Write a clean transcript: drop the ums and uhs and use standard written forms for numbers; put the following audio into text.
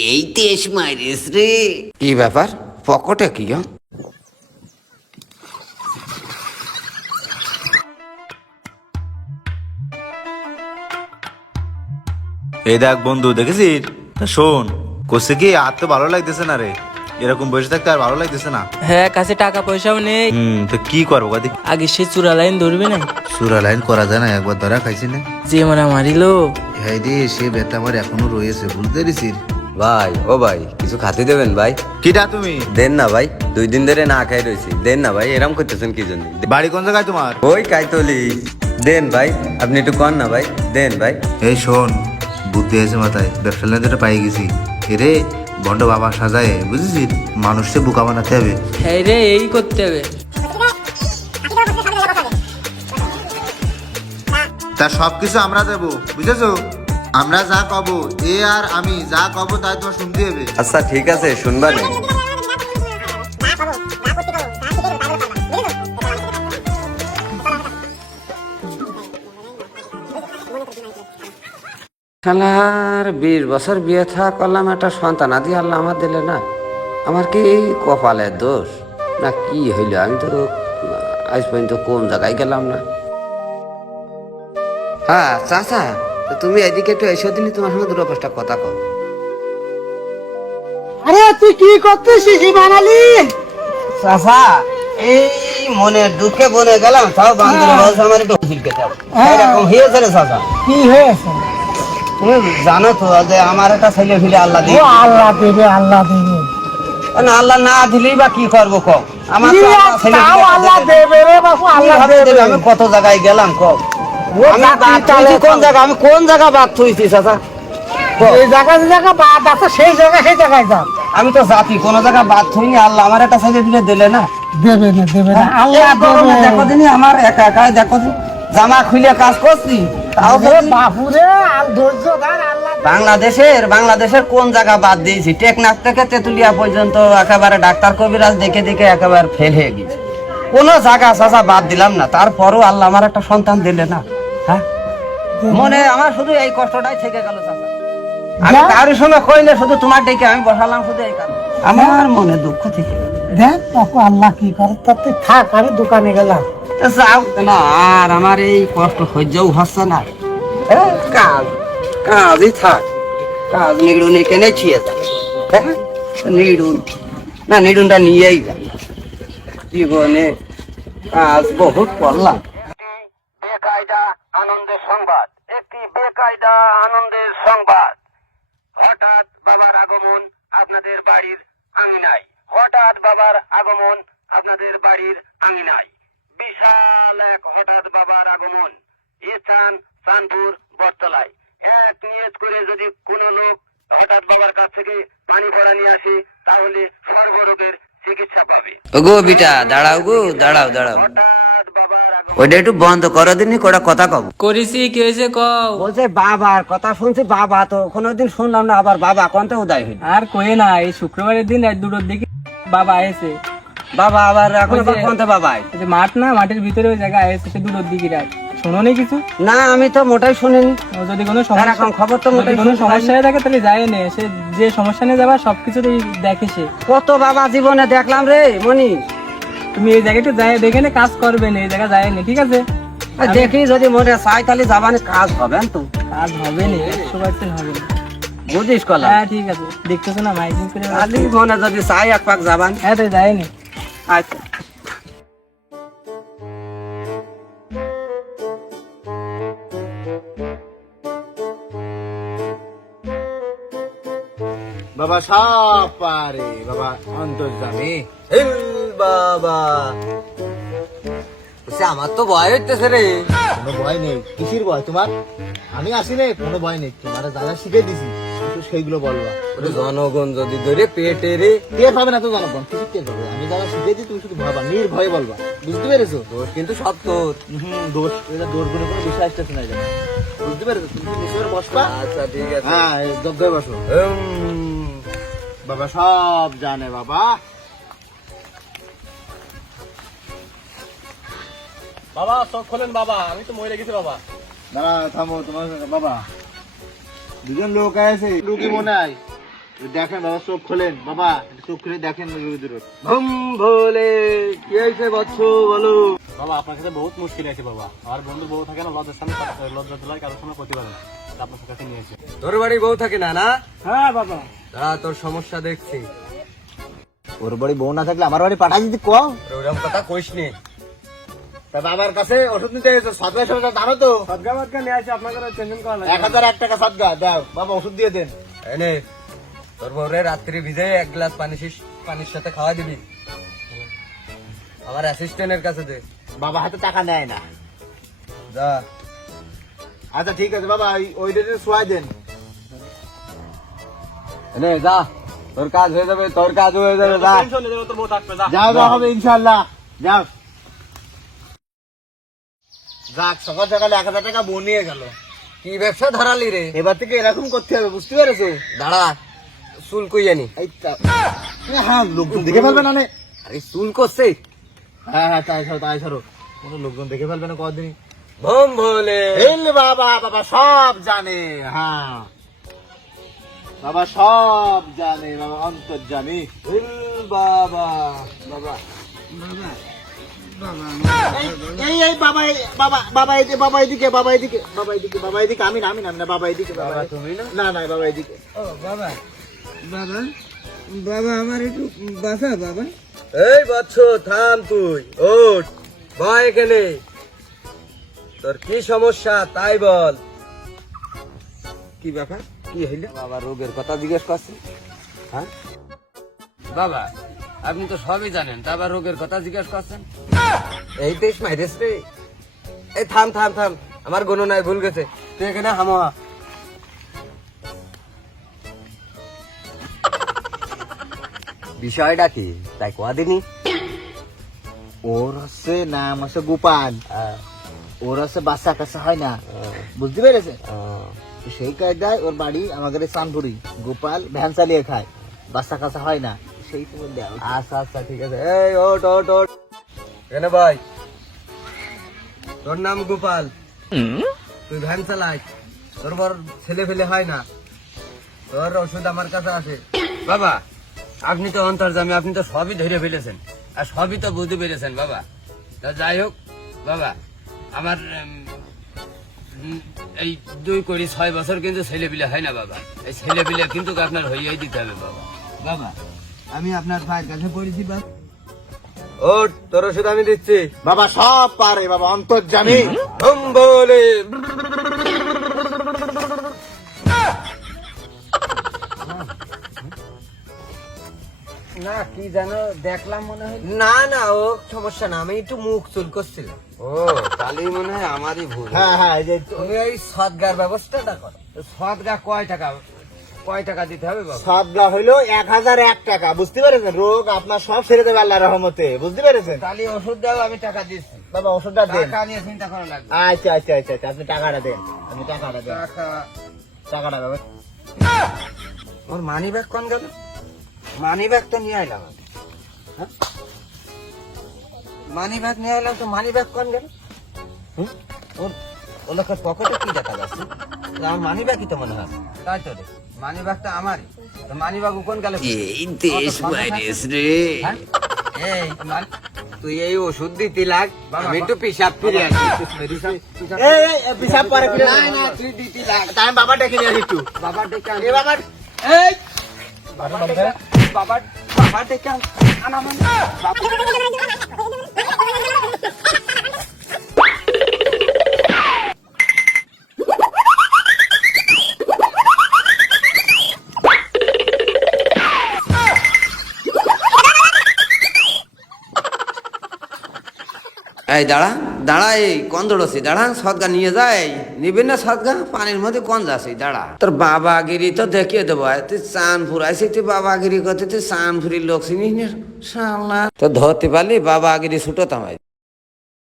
এই দেশ মারিস রে। কি ব্যাপার, পকেটে কি? এই দেখ বন্ধু, দেখেছিস? তা শোন, করছে কি, আর তো ভালো লাগতেছে না রে, এরকম বসে থাকতে আর ভালো লাগতেছে না। হ্যাঁ, কাছে টাকা পয়সাও নেই। তো কি করবো কাদি? আগে সে চূড়া লাইন ধরবি না। সুরা লাইন করা যায় না, একবার ধরা খাইছি না। যে মারা মারিলো। হ্যাঁ রে, সে ব্যথা আমার এখনো রয়েছে, বুঝতে পেরেছিস? ভাই ও ভাই, কিছু খাতে দেবেন ভাই? কিটা তুমি? দেন না ভাই, 2 দিন ধরে না খাই রয়েছি, দেন না ভাই। এরম করতেছেন কি জন্য? বাড়ি কোন জায়গায় তোমার? ওই কাইতলি। দেন ভাই, আপনি একটু কন না ভাই, দেন ভাই। এই শোন, বুদ্ধি আছে মাথায়, ব্যবসা লাইনটা পাই গেছি। এরে বন্ড বাবা সাজায়, বুঝেছিস? মানুষকে বোকা বানাতে হবে। হ্যাঁ রে, এই করতে হবে। তা সবকিছু আমরা দেবো, বুঝেছো? আমরা যা কব, এ আর আমি যা কব তাই তোমার শুনতে হবে। আচ্ছা ঠিক আছে, শুনবা নে। শালার 20 বছর বিয়ে থা করলাম, একটা সন্তান আদি আল্লাহ আমার দিলে না। আমার কি এই কপালের দোষ না কি হইল? আমি তো আজ পর্যন্ত কোন জায়গায় গেলাম না। হ্যাঁ চাচা, তুমি এদিকে একটু এসে দিনই, তোমার সঙ্গে 2-5টা কথা কও। আরে তুই কি করতেছিস বানালি? চাচা, এই মনের দুঃখে বনে গেলাম, তাও বান্ধবী বলছে আমার একটু ঝিলকে যাও। এরকম হয়েছে রে চাচা। কি হয়েছে? তুমি জানো তো যে আমার একটা ছেলে ফিলে আল্লাহ ও দিয়ে, আল্লাহ দেবে, আল্লাহ দেবে। না আল্লাহ না দিলেই বা কি করবো কও? আমার তো কি আল্লাহ ছেলে তাও ফিলে আল্লাহ দেবে। দেবে রে বাবু, আল্লাহ কিভাবে দেবে। দেবে? আমি কত জায়গায় গেলাম কও? ও আমি চাকরি বাদ তাহলে থুইছি কোন জায়গা? আমি কোন জায়গা বাদ থুইছি চাচা? কও। এই জায়গা বাদ আছে, সেই জায়গায় যা। আমি তো জাতি কোন জায়গা বাদ থুইনি, আল্লাহ আমার একটা ছেলে ফিলে দিলে না। দেবে না, দেবে না, আল্লাহ এই গরমে দেবে। দেখো দিনই আমার একা একা দেখো দিন, জামা খুলে কাজ করছি, তাও ওরে যদি বাপুরে, আর ধৈর্য ধর, আল্লাহ বাংলাদেশের কোন জায়গা বাদ দিয়েছি? টেকনাফ থেকে তেতুলিয়া পর্যন্ত একেবারে ডাক্তার কবিরাজ দেখে দেখে একেবারে ফেল হয়ে গেছি। কোন জায়গা চাচা বাদ দিলাম না, তারপরও আল্লাহ আমার একটা সন্তান দিলে না। হ্যাঁ, মনে আমার শুধু এই কষ্টটাই থেকে গেল চাচা। আমি কারোর সঙ্গে কই না, শুধু তোমার ডেকে আমি বসালাম, শুধু এই কারণে আমার মনে দুঃখ থেকে গেল। দেখ বাপু আল্লাহ কি করে। তা তুই থাক, আমি দোকানে গেলাম। তো যাও না, আর আমার এই কষ্ট সহ্যও হচ্ছে না। কাজই থাক, কাজ নিড়ুন এখানে ছিয়ে যাবে। নিড়ুনটা নিয়েই যায় জীবনে, কাজ বহুত করলাম। বেকায়দা আনন্দের সংবাদ, একটি বেকায়দা আনন্দের সংবাদ। হঠাৎ বাবার আগমন আপনাদের বাড়ির আঙিনায়, হঠাৎ বাবার আগমন আপনাদের বাড়ির আঙিনায়। বিশাল এক হঠাৎ বাবার আগমন। এ চাঁদপুর বটতলায় এক নিয়ত করে যদি কোনো লোক হঠাৎ বাবার কাছ থেকে পানি পড়া নিয়ে আসে, তাহলে সর্বরোগের চিকিৎসা পাবে। ওগো বিটা, দাঁড়াও গো, দাঁড়াও। হঠাৎ বাবার আগমন ওইটা একটু বন্ধ করো দিনই, কোটা কথা কব। করিসি, কি হয়েছে কও? বলছে বাবার কথা শুনছি, বাবা তো কোনোদিন শুনলাম না, আবার বাবা কোনটা উদয় হইল। আর কয়ে না, এই শুক্রবারের দিন 2টোর দিকে বাবা এসে। বাবা আবার এখন আবার কোনটা বাবা? ওই যে মাঠ না, মাঠের ভিতরে ওই জায়গায় এসে 2টোর দিকে রাত। শোনো নি কিছু? না আমি তো মোটাই শুনিনি। ও যদি কোনো এরকম খবর তো মোটাই কোনো সমস্যা হয়ে থাকে তাহলে যায় না, সে যে সমস্যা নিয়ে যাবা সবকিছুতেই দেখে সে। কত বাবা জীবনে দেখলাম রে মনি। তুমি এই জায়গাটা যায় দেখে নে, কাজ করবে না, এই জায়গা যায় না, ঠিক আছে? দেখি যদি মনে চাই তাহলে যাবানি, কাজ হবে তো। কাজ হবে না, 100% হবে না। বুঝিস কলা? হ্যাঁ ঠিক আছে, দেখতেছো না মাইকিং করে। খালি মনে যদি চাই এক পাক যাবান। হ্যাঁ তো যায়নি। আচ্ছা বাবা সব পারে, বাবা অন্তর্যামী। বাবা, আমার তো ভয় হইতেছে রে। কোনো ভয় নেই, কিসির ভয় তোমার? আমি আসি নে, কোনো ভয় নেই। তোমার যারা শিখে দিছি সেইগুলো বলবা। জনগণ যদি ধরে পেটে রে, টের পাবে না তো জনগণ, কিছু টের পাবে। আমি যারা শিখেছি তুমি শুধু ভাবা, নির্ভয়ে বলবা, বুঝতে পেরেছো? দোষ কিন্তু সব তোর। দোষ, এটা দোষ গুলো কোনো বিষয় আসতেছে না এখানে, বুঝতে পেরেছো? তুমি কি নিচে বসবা? আচ্ছা ঠিক আছে। হ্যাঁ, যজ্ঞে বসো। বাবা সব জানে বাবা। বাবা চোখ খোলেন বাবা, আমি তো মরে গেছি বাবা। দাঁড়া, থামো, তোমার বাবা। দুজন লোক আছে, রুগী মনে হয়। দেখেন বাবা, চোখ খোলেন বাবা, চোখ খুলে দেখেন রোদের। হুম ভোলে, কি হয়েছে বৎস বলো। বাবা আপনার কাছে বহুত মুশকিল আছে বাবা, আমার বন্ধু বউ থাকে না, লজ্জার সামনে লজ্জা তোলার কারোর সময় করতে পারে না, তা আপনার কাছে নিয়েছে। তোর বাড়ি বউ থাকে না না? হ্যাঁ বাবা। দাঁড়া, তোর সমস্যা দেখছি। ওর বাড়ি বউ না থাকলে আমার বাড়ি পাঠা দিতে কম। ওরকম কথা কইস নি। তা বাবার কাছে ওষুধ নিতে গেছে, সদগা সদগা জানো তো? সদগা মদগা নিয়ে আসে, আপনাকে টেনশন করা লাগে। 1001 টাকা সদগা দাও বাবা, ওষুধ দিয়ে দেন। এনে তোর বউরে রাত্রি ভিজে 1 গ্লাস পানির সাথে খাওয়া দিবি। আমার অ্যাসিস্ট্যান্টের কাছে দে। বাবা হাতে টাকা নেয় না। যা। আচ্ছা ঠিক আছে বাবা, ওই ডেটে শোয়াই দেন। এনে যা, তোর কাজ হয়ে যাবে, তোর কাজ হয়ে যাবে। যা টেনশন নেই, তোর বউ থাকবে, যা। যাও যাও হবে ইনশাল্লাহ, যাও। যাক, সকাল সকালে 1000 টাকা বউ নিয়ে গেল। কি ব্যবসা ধরালি রে? এবার থেকে এরকম করতে হবে, বুঝতে পেরেছো? দাঁড়া, চুল কইয়ানি। হ্যাঁ, লোকজন দেখে ফেলবে না নে। আরে চুল করছে। হ্যাঁ হ্যাঁ, তাই ছাড়ো, কোনো লোকজন দেখে ফেলবে না কদিন। ভোম ভোলে। বাবা বাবা সব জানে, হ্যাঁ বাবা সব জানে, বাবা অন্তর জানি। বাবা বাবা এই এই বাবা বাবা বাবা এদিকে, বাবা এদিকে, বাবা এদিকে, বাবা এদিকে, বাবা এদিকে, আমি না বাবা এদিকে, বাবা তুমি না? না না বাবা এদিকে। ও বাবা বাবা বাবা, আমার একটু বাসা বাবা। এই বৎস, থাম তুই, ওঠ, ভয় এখানে। তোর কি সমস্যা তাই বল। কি ব্যাপার, কি হইল? বাবা রোগের কথা জিজ্ঞেস করছি। হ্যাঁ বাবা, আপনি তো সবই জানেন, তা আবার রোগের কথা জিজ্ঞেস করছেন? এই দেশ মাইরেস রে। এই থাম থাম থাম, আমার গণনায় ভুল গেছে, তুই এখানে হামা। বিষয়টা কি তাই কোয়া দিনি? ওর হচ্ছে নাম হচ্ছে গোপাল, ওর হচ্ছে বাচ্চা কাছে হয় না, বুঝতে পেরেছে? সেই কায়দায় ওর বাড়ি আমাদের চানপুরি। গোপাল ভ্যান চালিয়ে খায়, বাচ্চা কাছে হয় না, সেই তো দেওয়া। আচ্ছা আচ্ছা ঠিক আছে। এই ওট ওট ওট, কেন ভাই, তোর নাম গোপাল, তুই ভ্যান চালাই, তোর বড় ছেলে ফেলে হয় না, তোর ওষুধ আমার কাছে আছে। বাবা আপনি তো অন্তর্জামী, আপনি তো সবই ধরে ফেলেছেন আর সবই তো বুঝতে পেরেছেন বাবা। তা যাই হোক বাবা, আমার এই 2-6 বছর কিন্তু ছেলে পিলে হয় না বাবা, এই ছেলে পিলে কিন্তু আপনার হইয়াই দিতে হবে বাবা। বাবা আমি আপনার ভাইয়ের কাছে পড়েছি, ও তোর ওষুধ আমি দিচ্ছি। বাবা সব পারে, বাবা অন্তর জানি। বলে না, কি জানো দেখলাম মনে হয়। না না, ও সমস্যা না, আমি একটু মুখ চুল করছিলাম। ও তাহলেই মনে হয় আমারই ভুল। হ্যাঁ হ্যাঁ, এই যে তুমি এই সদগার ব্যবস্থাটা করো। সদগা কয় টাকা দিতে হবে বাবা? সদগা হইলো 1001 টাকা, বুঝতে পেরেছেন? রোগ আপনার সব ছেড়ে দেবে আল্লাহর রহমতে, বুঝতে পেরেছেন? তাহলে ওষুধ দাও, আমি টাকা দিচ্ছি। বাবা ওষুধটা দেন। টাকা নিয়ে চিন্তা করা লাগবে। আচ্ছা আচ্ছা আচ্ছা আচ্ছা, আপনি টাকাটা দেন, আপনি টাকাটা দেন, টাকাটা বাবা। ওর মানি ব্যাগ কোন গেল? মানি ব্যাগ তো নিয়ে আইলাম আমি। মানি ব্যাগ নিয়ে আইলাম তো, মানি ব্যাগ কোন গেল? ওর লোকের পকেটে কি দেখা যাচ্ছে? আমার মানি ব্যাগই তো মনে হয়। তাই তো রে, মানি ব্যাগটা আমারই। মানি ব্যাগ কোন গেল? এই দেশ মারিস রে। এই তুই এই ওষুধ দিতে লাগ, আমি একটু পেশাব ফিরে আসি। এই পিসাব পরে ফিরে না না, তুই দিতে লাগ। তাই বাবা ডেকে নিয়ে আসি একটু। বাবা ডেকে আন। এ বাবা, এই বাবা ডেকে আন। আনা মানে এই দাঁড়া দাঁড়া, এই কোন দৌড়ছি, দাঁড়া, সদগা নিয়ে যায়, নিবি না সদগা? পানির মধ্যে কোন যাচ্ছি, দাঁড়া, তোর বাবাগিরি তো দেখিয়ে দেবো। তুই চান ফুরাইছি, তুই বাবাগিরি করতে, তুই চান ফুরির লোক চিনিস না, শালা তো ধরতে পারলি বাবাগিরি ছুটো তামাই।